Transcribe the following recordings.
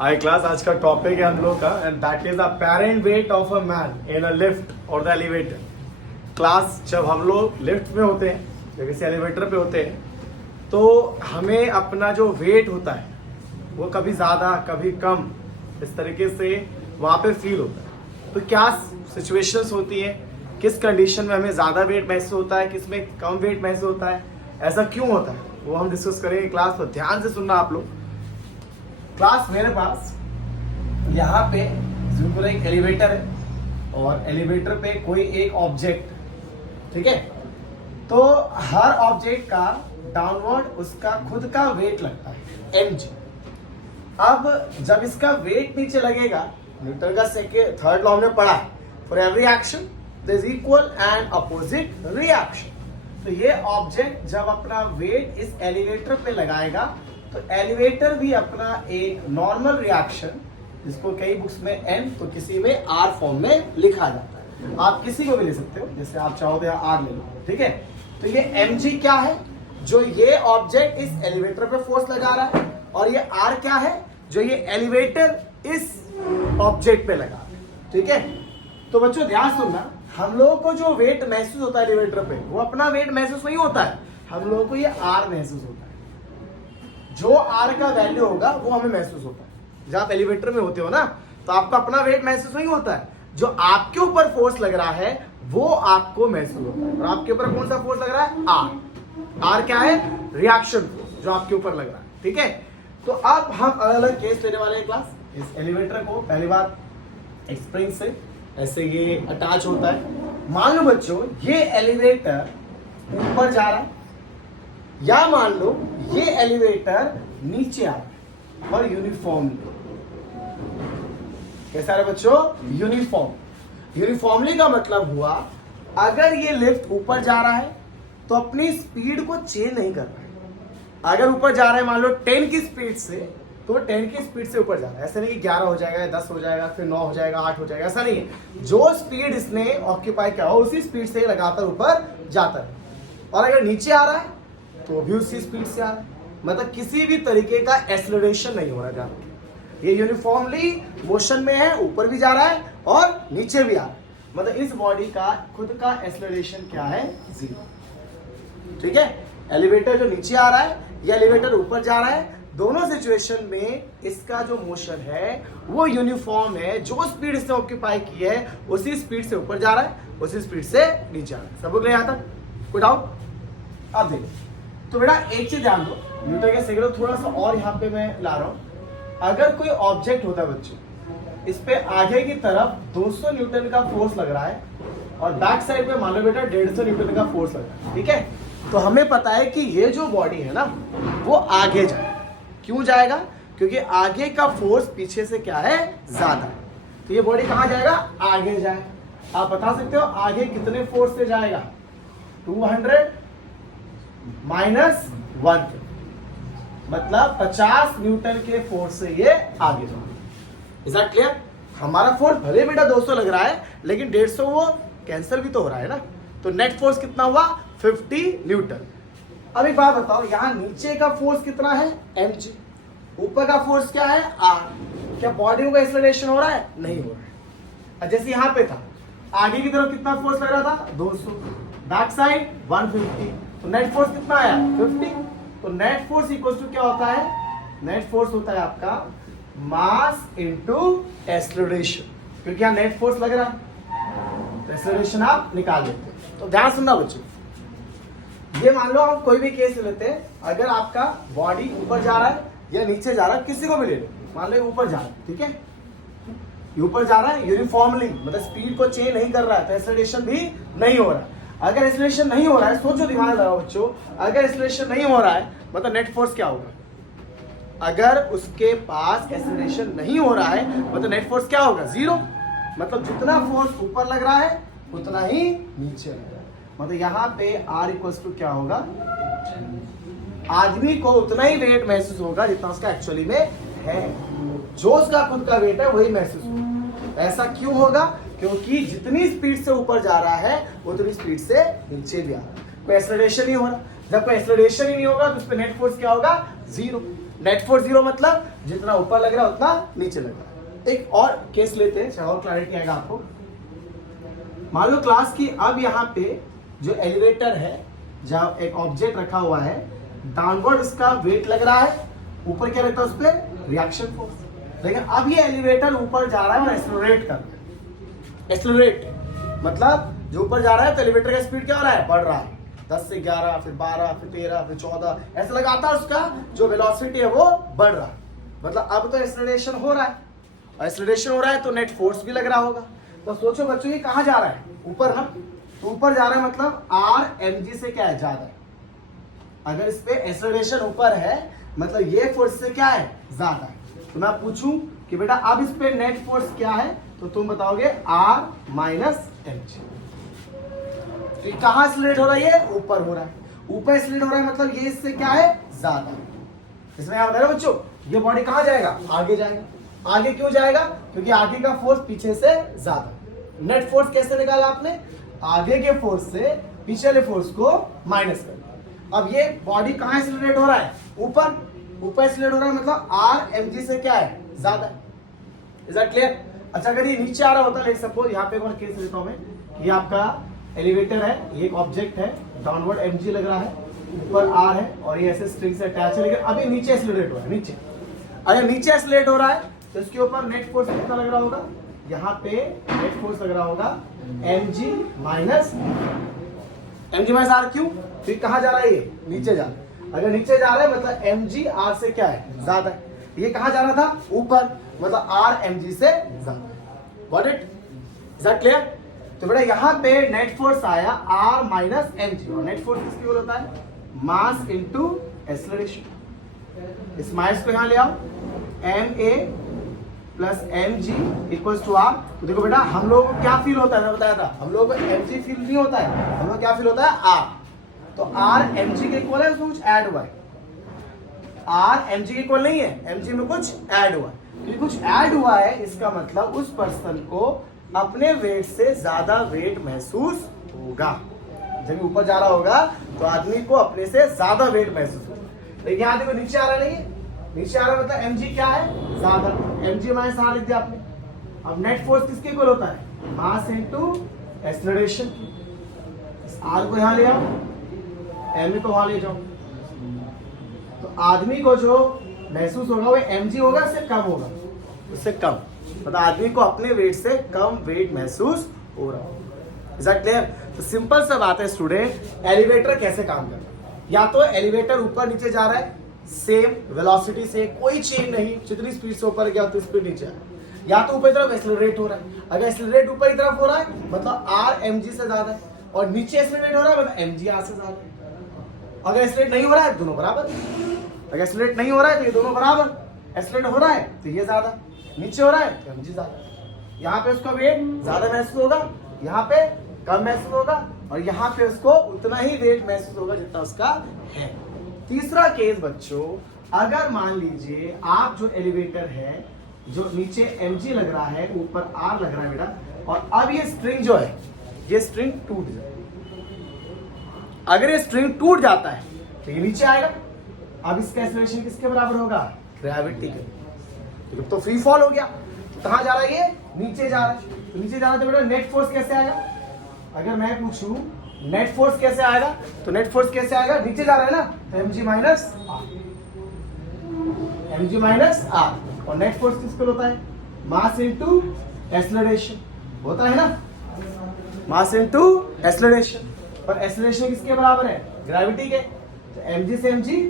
High class आज का topic है हम लोग का and that is apparent weight of a man in a lift और द एलिवेटर। क्लास जब हम लोग लिफ्ट में होते हैं या किसी एलिवेटर पे होते हैं तो हमें अपना जो वेट होता है वो कभी ज़्यादा कभी कम इस तरीके से वहाँ पे फील होता है। तो क्या सिचुएशंस होती है, किस कंडीशन में हमें ज़्यादा वेट महसूस होता है, किस में कम वेट महसूस होता है, ऐसा क्यों होता है वो हम डिस्कस करेंगे क्लास। तो ध्यान से सुनना आप लोग। क्लास मेरे पास यहाँ पे पूरा एक एलिवेटर है और एलिवेटर पे कोई एक ऑब्जेक्ट, ठीक है, तो हर ऑब्जेक्ट का डाउनवर्ड उसका खुद का वेट लगता है mg। अब जब इसका वेट नीचे लगेगा, न्यूटन का सेकंड थर्ड लॉ में पढ़ा है, for every action there is equal and opposite reaction. तो ये ऑब्जेक्ट जब अपना वेट इस एलिवेटर पे लगाएगा तो एलिवेटर भी अपना एक नॉर्मल रिएक्शन, जिसको कई बुक्स में n तो किसी में r फॉर्म में लिखा जाता है, आप किसी को भी ले सकते हो, जैसे आप चाहो तो यहाँ r ले लो, ठीक है। तो ये mg क्या है, जो ये ऑब्जेक्ट इस एलिवेटर पे फोर्स लगा रहा है, और ये r क्या है, जो ये एलिवेटर इस ऑब्जेक्ट पे लगा रहा है, ठीक है। तो बच्चों ध्यान सुनना, हम लोगों को जो वेट महसूस होता है एलिवेटर पे वो अपना वेट महसूस नहीं होता है, हम लोगों को ये r महसूस होता है। जो r का वैल्यू होगा वो हमें महसूस होता है। जब आप एलिवेटर में होते हो ना तो आपका अपना वेट महसूस नहीं होता है, जो आपके ऊपर फोर्स लग रहा है वो आपको महसूस होता है। और आपके ऊपर कौन सा फोर्स लग रहा है, r क्या है, रिएक्शन फोर्स जो आपके ऊपर लग रहा है, ठीक है। तो अब हम अलग अलग केस लेने वाले हैं क्लास। इस एलिवेटर को पहली बार स्प्रिंग से ऐसे ये अटैच होता है। मान लो बच्चों ये एलिवेटर ऊपर जा रहा है, या मान लो ये एलिवेटर नीचे आ रहा है और यूनिफॉर्मली। कैसा है बच्चों, यूनिफॉर्मली का मतलब हुआ अगर ये लिफ्ट ऊपर जा रहा है तो अपनी स्पीड को चेंज नहीं कर रहा है। अगर ऊपर जा रहा है मान लो 10 की स्पीड से, तो 10 की स्पीड से ऊपर जा रहा है। ऐसा नहीं कि 11 हो जाएगा, 10 हो जाएगा, फिर 9 हो जाएगा, 8 हो जाएगा, ऐसा नहीं है। जो स्पीड इसने ऑक्यूपाई किया हो उसी स्पीड से लगातार ऊपर जाता है। और अगर नीचे आ रहा है तो भी उसी स्पीड से आ रहा है, मतलब किसी भी तरीके का एक्सेलरेशन नहीं हो रहा है। ये यूनिफॉर्मली मोशन में है, ऊपर भी जा रहा है और नीचे भी आ रहा है, मतलब इस बॉडी का खुद का एक्सेलरेशन क्या है, 0, ठीक है। एलिवेटर जो नीचे आ रहा है या एलिवेटर ऊपर जा रहा है, दोनों सिचुएशन में इसका जो मोशन है वो यूनिफॉर्म है। जो स्पीड इसने ऑक्यूपाई की है उसी स्पीड से ऊपर जा रहा है, उसी स्पीड से नीचे आ रहा है। सब लोग यहाँ तक कोई डाउट? अब देखो तो बेटा एक चीज ध्यान दो, न्यूटन के सेकंड थोड़ा सा और यहाँ पे मैं ला रहा हूँ। अगर कोई ऑब्जेक्ट होता है बच्चों, इस पे आगे की तरफ 200 न्यूटन का फोर्स लग रहा है और बैक साइड पे मान लो बेटा 150 न्यूटन का फोर्स लग रहा है, ठीक है। तो हमें पता है कि ये जो बॉडी है ना वो आगे जाएगा। क्यों जाएगा? क्योंकि आगे का फोर्स पीछे से क्या है, ज्यादा है। तो ये बॉडी कहाँ जाएगा, आगे जाएगा। आप बता सकते हो आगे कितने फोर्स से जाएगा, 200 - 1, मतलब 50 न्यूटन के फोर्स से ये आगे जाएगा। Is that clear? हमारा फोर्स भले बेटा 200 लग रहा है लेकिन 150 वो कैंसिल भी तो हो रहा है ना, तो नेट फोर्स कितना हुआ, 50 न्यूटन। अब एक बात बताओ, यहाँ नीचे का फोर्स कितना है, mg, ऊपर का फोर्स क्या है, r। क्या बॉडी का एक्सेलरेशन हो रहा है, नहीं हो रहा है। जैसे यहाँ पे था, आगे की तरफ कितना फोर्स लग रहा था, 200, बैक साइड 150, तो नेट फोर्स कितना आया, 50। तो नेट फोर्स इक्वल टू क्या होता है, नेट फोर्स होता है आपका मास इनटू एक्सेलरेशन, क्योंकि यहाँ नेट फोर्स लग रहा है तो एक्सेलरेशन आप निकाल लेते हैं। तो ध्यान सुनना बच्चों, ये मान लो हम कोई भी केस लेते हैं, अगर आपका बॉडी ऊपर जा रहा है या नीचे जा रहा है, किसी को भी ले लो, मान लो ऊपर जा रहा है, ठीक है, ऊपर जा रहा है यूनिफॉर्मली, मतलब स्पीड को चेंज नहीं कर रहा है, तो एक्सेलरेशन भी नहीं हो रहा है। अगर एक्सेलरेशन नहीं हो रहा है, सोचो, दिमाग लगाओ बच्चों, अगर एक्सेलरेशन नहीं हो रहा है मतलब नेट फोर्स क्या होगा, अगर उसके पास एक्सेलरेशन नहीं हो रहा है मतलब नेट फोर्स क्या होगा, 0। मतलब जितना फोर्स ऊपर लग रहा है उतना ही नीचे लग रहा है, मतलब यहाँ पे R इक्वल्स टू क्या होगा, आदमी को उतना ही वेट महसूस होगा जितना उसका एक्चुअली में है, जो उसका खुद का वेट है वही महसूस होगा। ऐसा क्यों होगा, क्योंकि जितनी स्पीड से ऊपर जा रहा है उतनी स्पीड से नीचे भी आ रहा है, कोई एक्सेलरेशन नहीं हो रहा। जब कोई एक्सेलरेशन ही नहीं होगा तो उस पर नेट फोर्स क्या होगा, 0। नेट फोर्स 0 मतलब जितना ऊपर लग रहा है उतना नीचे लग रहा है। एक और केस लेते हैं, और क्लैरिटी आएगा आपको। मान लो क्लास की अब यहाँ पे जो एलिवेटर है, जहाँ एक ऑब्जेक्ट रखा हुआ है, डाउनवर्ड इसका वेट लग रहा है, ऊपर क्या रहता है उस पर रिएक्शन फोर्स। लेकिन अब ये एलिवेटर ऊपर जा रहा है और एक्सेलरेट कर रहा है। एक्सेलरेट मतलब जो ऊपर जा रहा है तो एलिवेटर का स्पीड क्या हो रहा है, बढ़ रहा है। 10 से 11, फिर 12, फिर 13, फिर 14, ऐसा लगातार उसका जो वेलोसिटी है वो बढ़ रहा है। मतलब अब तो एक्सेलरेशन हो रहा है, और एक्सेलरेशन हो रहा है तो नेट फोर्स भी लग रहा होगा। तो सोचो बच्चों ये कहाँ जा रहा है, ऊपर ना। तो ऊपर जा रहा है मतलब r mg से क्या है, ज्यादा है। अगर इस पे एक्सेलरेशन ऊपर है मतलब ये फोर्स से क्या है, ज्यादा है। तो मैं पूछूं कि बेटा अब इस पे नेट फोर्स क्या है, तो तुम बताओगे r माइनस mg। तो कहाँ एक्सेलरेट हो रहा है, ये ऊपर हो रहा है। ऊपर एक्सेलरेट हो रहा है मतलब ये इससे क्या है, ज्यादा। इसमें क्या बता रहे हो बच्चों, ये बॉडी कहाँ जाएगा, आगे जाएगा। आगे क्यों जाएगा, क्योंकि आगे का फोर्स पीछे से ज्यादा। नेट फोर्स कैसे निकाला आपने, आगे के फोर्स से पिछले फोर्स को माइनस कर। अब ये बॉडी कहाँ एक्सेलरेट हो रहा है, ऊपर। ऊपर एक्सेलरेट हो रहा है मतलब r mg से क्या है, ज्यादा है। Is that clear? अच्छा अगर ये नीचे आ रहा होता, लेट सपोज यहाँ पे एक और केस लेता हूं मैं, ये आपका एलिवेटर है, ये एक ऑब्जेक्ट है, डाउनवर्ड mg लग रहा है, ऊपर r है और ये ऐसे स्ट्रिंग से अटैच है, लेकिन अभी नीचे एक्सेलरेट हो रहा है। नीचे अगर नीचे एक्सेलरेट हो रहा है तो इसके ऊपर नेट फोर्स कितना लग रहा होगा, यहाँ पे नेट फोर्स लग रहा होगा mg माइनस r। क्यों, फिर कहाँ जा रहा है, ये नीचे जा रहा है। अगर नीचे जा रहा है मतलब mg r से क्या है, ज्यादा है। ये कहाँ जा रहा था, ऊपर, मतलब r mg से ज्यादा। Got it? Is that clear? तो बेटा यहाँ पे नेट फोर्स आया r माइनस mg, और नेट फोर्स किसकी ओर होता है, मास इनटू एक्सेलरेशन। इस मास को यहाँ ले आओ, ma plus mg equals to r। तो देखो बेटा हम लोग को क्या फील होता है, मैं बताया था, हम लोग को mg फील नहीं होता है, हम लोग क्या फील होता है, r। तो r mg के इक्वल है, उसमें कुछ ऐड हुआ है। r mg के इक्वल नहीं है, mg में कुछ ऐड हुआ है। क्योंकि कुछ ऐड हुआ है इसका मतलब उस पर्सन को अपने वेट से ज्यादा वेट महसूस होगा। जब ऊपर जा रहा होगा तो आदमी को अपने से ज्यादा वेट महसूस होगा। लेकिन यहाँ देखो नीचे आ रहा नहीं है, नीचे आ रहा मतलब mg क्या है, ज्यादा। mg माइनस r लिख दिया आपने। अब नेट फोर्स किसके इक्वल होता है, मास इनटू एक्सेलरेशन। r को यहाँ ले आओ, m को वहां ले जाओ, तो आदमी को जो महसूस होगा वो mg होगा, उससे कम होगा, उससे कम। मतलब आदमी को अपने वेट से कम वेट महसूस हो रहा होगा। Is that clear? तो सिंपल सा बात है स्टूडेंट, एलिवेटर कैसे काम करता है। या तो एलिवेटर ऊपर नीचे जा रहा है सेम वेलोसिटी से, कोई चेंज नहीं, जितनी स्पीड से ऊपर गया उतनी स्पीड नीचे आ रहा है। या तो ऊपर तरफ एक्सेलरेट हो रहा है, अगर एक्सेलरेट ऊपर की तरफ हो रहा है मतलब r mg से ज्यादा है, और नीचे एक्सेलरेट हो रहा है मतलब mg r से ज्यादा है। अगर एक्सेलरेट नहीं हो रहा है दोनों बराबर, अगर एक्सेलरेट नहीं हो रहा है तो ये दोनों बराबर, एक्सेलरेट हो रहा है तो ये ज्यादा, नीचे हो रहा है तो mg ज्यादा। यहाँ पे उसका वेट ज्यादा महसूस होगा, यहाँ पे कम महसूस होगा, और यहाँ पे उसको उतना ही वेट महसूस होगा जितना उसका है। तीसरा केस बच्चों, अगर मान लीजिए आप जो एलिवेटर है, जो नीचे mg लग रहा है, ऊपर r लग रहा है बेटा, और अब ये स्ट्रिंग जो है, ये स्ट्रिंग टूट जाए। अगर ये स्ट्रिंग टूट जाता है तो ये नीचे आएगा। अब इसका एक्सेलरेशन किसके बराबर होगा, ग्रेविटी के। तो फ्री फॉल हो गया। तो कहाँ जा रहा है, ये नीचे जा रहा है। तो नीचे जा रहा है तो बेटा नेट फोर्स कैसे आएगा, अगर मैं पूछूं नेट फोर्स कैसे आएगा, तो नेट फोर्स कैसे आएगा, नीचे जा रहा है ना, तो mg माइनस r। और नेट फोर्स किसको होता है, मास इनटू एक्सेलरेशन होता है ना, मास इनटू एक्सेलरेशन। पर एक्सेलरेशन किसके बराबर है, ग्रेविटी के। तो mg से mg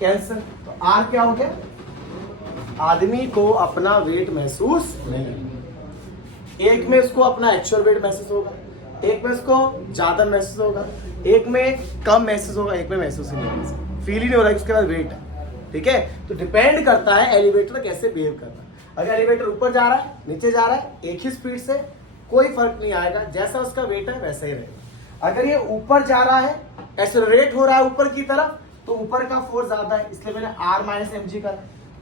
कैंसिल, तो r क्या हो गया, आदमी को अपना वेट महसूस नहीं। एक में उसको अपना एक्चुअल वेट महसूस होगा, एक में उसको ज्यादा महसूस होगा, एक में कम महसूस होगा, एक में महसूस ही नहीं होगा, फील ही नहीं हो रहा है कि उसके बाद वेट है। ठीक है, तो डिपेंड करता है एलिवेटर कैसे बिहेव करता है। अगर एलिवेटर ऊपर जा रहा है, नीचे जा रहा है, एक ही स्पीड से, कोई फर्क नहीं आएगा, जैसा उसका वेट है वैसा ही रहेगा। अगर ये ऊपर जा रहा है, एक्सेलरेट हो रहा है ऊपर की तरफ, तो ऊपर का फोर्स ज्यादा है, इसलिए मैंने r माइनस mg करा।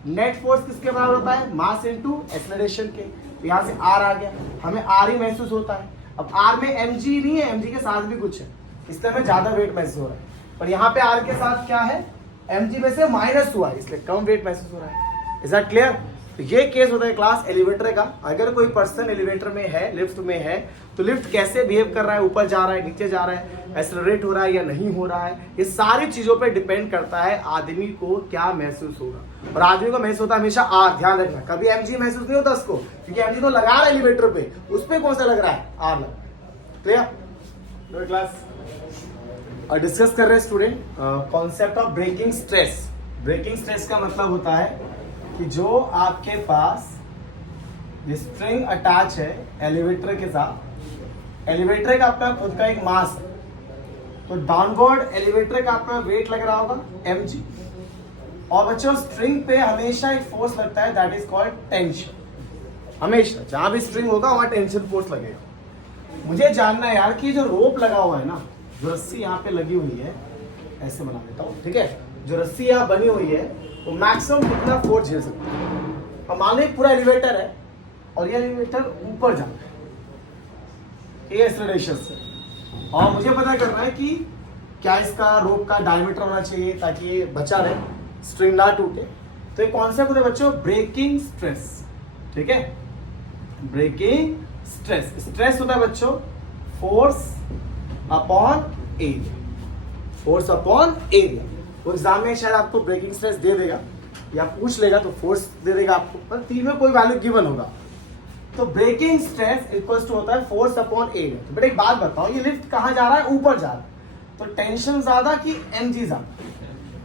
नेट फोर्स किसके बराबर होता है, मास इनटू एक्सेलरेशन के। तो यहाँ से r आ गया, हमें r ही महसूस होता है। अब r में mg नहीं है, mg के साथ भी कुछ है, इसलिए हमें ज्यादा वेट महसूस हो रहा है। पर यहाँ पे r के साथ क्या है, mg में से माइनस हुआ है, इसलिए कम वेट महसूस हो रहा है। Is that clear? तो ये केस होता है क्लास एलिवेटर का। अगर कोई पर्सन एलिवेटर में है, लिफ्ट में है, तो लिफ्ट कैसे बिहेव कर रहा है, ऊपर जा रहा है, नीचे जा रहा है, एक्सेलरेट हो रहा है या नहीं हो रहा है, ये सारी चीजों पे डिपेंड करता है आदमी को क्या महसूस होगा। और आदमी को महसूस होता है हमेशा आर, ध्यान रखना, कभी एमजी महसूस नहीं होता उसको, क्योंकि एमजी तो लगा रहा है एलिवेटर पे, उस पे कौन सा लग रहा है, आर लग। Clear class? और डिस्कस कर रहे हैं student concept of breaking stress. Breaking stress का मतलब होता है कि जो आपके पास ये स्ट्रिंग अटैच है एलिवेटर के साथ, एलिवेटर का अपना खुद का एक मास है, तो डाउनवर्ड एलिवेटर का अपना वेट लग रहा होगा mg, और बच्चों स्ट्रिंग पे हमेशा एक फोर्स लगता है दैट इज कॉल्ड टेंशन। हमेशा जहां भी स्ट्रिंग होगा वहां टेंशन फोर्स लगेगा। मुझे जानना है यार कि जो रोप लगा हुआ है ना, जो रस्सी यहाँ पे लगी हुई है, ऐसे बना देता हूँ, ठीक है, जो रस्सी यहाँ बनी हुई है वो मैक्सिमम कितना फोर्स झेल सकती है। और मान लो पूरा एलिवेटर है और ये एलिवेटर ऊपर जा रहा है एक्सेलरेशन से, और मुझे पता करना है कि क्या इसका रोप का डायमीटर होना चाहिए ताकि ये बचा रहे, स्ट्रिंग ना टूटे। तो एक कॉन्सेप्ट होता है बच्चों ब्रेकिंग स्ट्रेस, ठीक है, ब्रेकिंग स्ट्रेस। स्ट्रेस होता है बच्चों force upon area, force upon area. वो एग्जाम में शायद आपको ब्रेकिंग स्ट्रेस दे देगा या पूछ लेगा तो फोर्स दे देगा आपको, पर तीन में कोई वैल्यू गिवन होगा। तो ब्रेकिंग स्ट्रेस इक्वल्स टू होता है फोर्स अपॉन एरिया। तो बेटा एक बात बताओ, ये लिफ्ट कहाँ जा रहा है, ऊपर जा रहा है, तो टेंशन ज्यादा कि mg ज्यादा?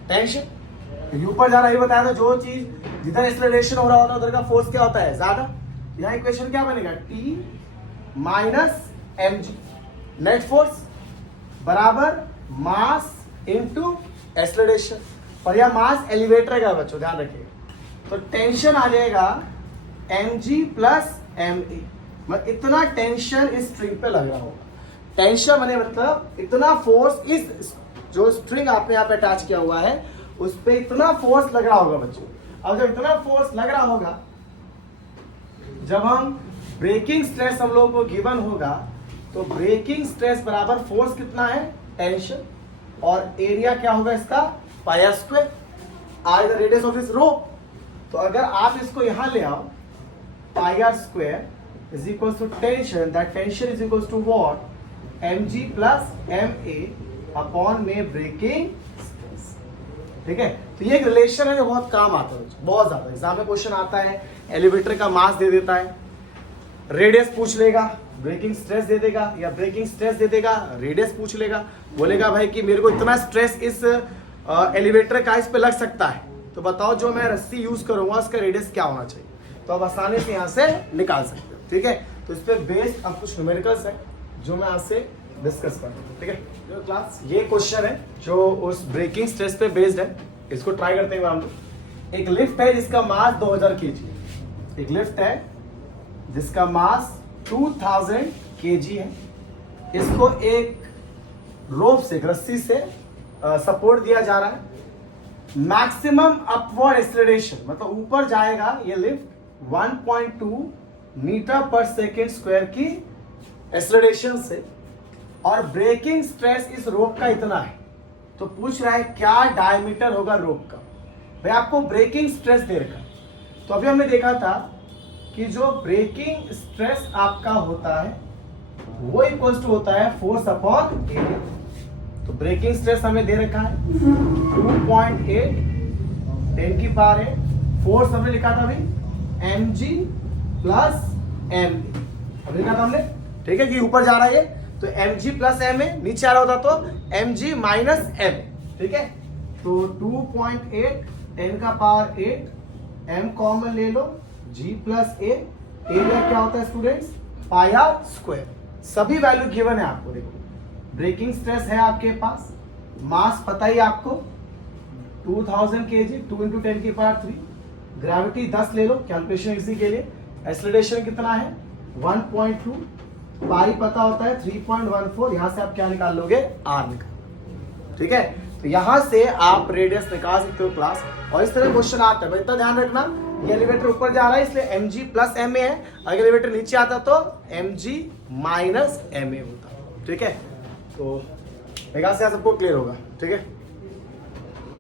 टेंशन, ऊपर जा रहा है, ये बताया था, जो चीज जिधर एक्सेलरेशन हो रहा होता है उधर का फोर्स क्या होता है, ज्यादा। यहाँ इक्वेशन क्या बनेगा, t minus mg, net force बराबर मास इनटू एक्सेलरेशन, और यह मास एलिवेटर का बच्चों ध्यान रखिएगा। तो टेंशन आ जाएगा mg प्लस ma, मतलब इतना टेंशन इस स्ट्रिंग पे लग रहा होगा। टेंशन बने मतलब इतना फोर्स, इस जो स्ट्रिंग आपने यहाँ पे अटैच किया हुआ है उस पे इतना फोर्स लग रहा होगा बच्चों। अब जब इतना फोर्स लग रहा होगा, जब हम ब्रेकिंग स्ट्रेस हम लोगों को गिवन होगा, तो ब्रेकिंग स्ट्रेस बराबर फोर्स कितना है, टेंशन, और एरिया क्या होगा इसका, pi r square, r the radius of this rope. तो अगर आप इसको यहां ले आओ, pi r square is equal to tension, that tension is equal to what, mg plus ma upon में ब्रेकिंग स्ट्रेस, ठीक है। तो ये एक रिलेशन है जो बहुत काम आता है, बहुत ज्यादा एग्जाम में क्वेश्चन आता है। एलिवेटर का मास दे देता है, रेडियस पूछ लेगा, ब्रेकिंग स्ट्रेस दे देगा, या ब्रेकिंग स्ट्रेस दे देगा, रेडियस पूछ लेगा, बोलेगा भाई कि मेरे को इतना स्ट्रेस इस एलिवेटर का इस पे लग सकता है, तो बताओ जो मैं रस्सी यूज करूंगा उसका रेडियस क्या होना चाहिए। तो आप आसानी से यहाँ से निकाल सकते हो, ठीक है। तो इस पे बेस्ड अब कुछ न्यूमेरिकल्स है जो मैं आपसे डिस्कस करूंगा, ठीक है। जो क्लास ये क्वेश्चन है जो उस ब्रेकिंग स्ट्रेस पे बेस्ड है, इसको ट्राई करते हैं हम लोग। एक लिफ्ट है जिसका मास 2000 kg, एक लिफ्ट है जिसका मास 2000 kg है, इसको एक रोप से, रस्सी से सपोर्ट दिया जा रहा है। मैक्सिमम अपवर्ड एक्सेलरेशन, मतलब ऊपर जाएगा ये लिफ्ट 1.2 मीटर पर सेकेंड स्क्वायर की एक्सेलरेशन से, और ब्रेकिंग स्ट्रेस इस रोप का इतना है। तो पूछ रहा है क्या डायमीटर होगा रोप का। भाई आपको ब्रेकिंग स्ट्रेस दे रखा है, तो अभी हमने देखा था कि जो ब्रेकिंग स्ट्रेस आपका होता है वो इक्वल्स टू होता है फोर्स अपॉन एरिया। तो ब्रेकिंग स्ट्रेस हमें दे रखा है 2.8 10 की पावर है, फोर्स हमने लिखा था भाई mg प्लस ma, अभी लिखा था हमने, ठीक है, कि ऊपर जा रहा है ये, तो mg प्लस ma, नीचे आ रहा होता तो mg माइनस ma, ठीक है। तो 2.8 10 का पावर 8, m कॉमन ले लो, g प्लस a, एरिया क्या होता है स्टूडेंट्स, पाई आर स्क्वायर। सभी वैल्यू गिवन है आपको, देखो ब्रेकिंग स्ट्रेस है आपके पास, मास पता ही आपको 2000 kg, 2 × 10 की पावर 3, ग्रेविटी 10 ले लो कैलकुलेशन इसी के लिए, एक्सेलरेशन कितना है 1.2, पाई पता होता है 3.14, यहां से आप क्या निकाल लोगे, आर निकाल, ठीक है। तो यहां से आप रेडियस निकाल सकते हो क्लास, और इस तरह क्वेश्चन आता है। इतना ध्यान रखना, ये एलिवेटर ऊपर जा रहा है इसलिए mg प्लस ma है, अगर एलिवेटर नीचे आता तो mg माइनस ma होता, ठीक है। तो मेरे ख्याल से सबको क्लियर होगा, ठीक है।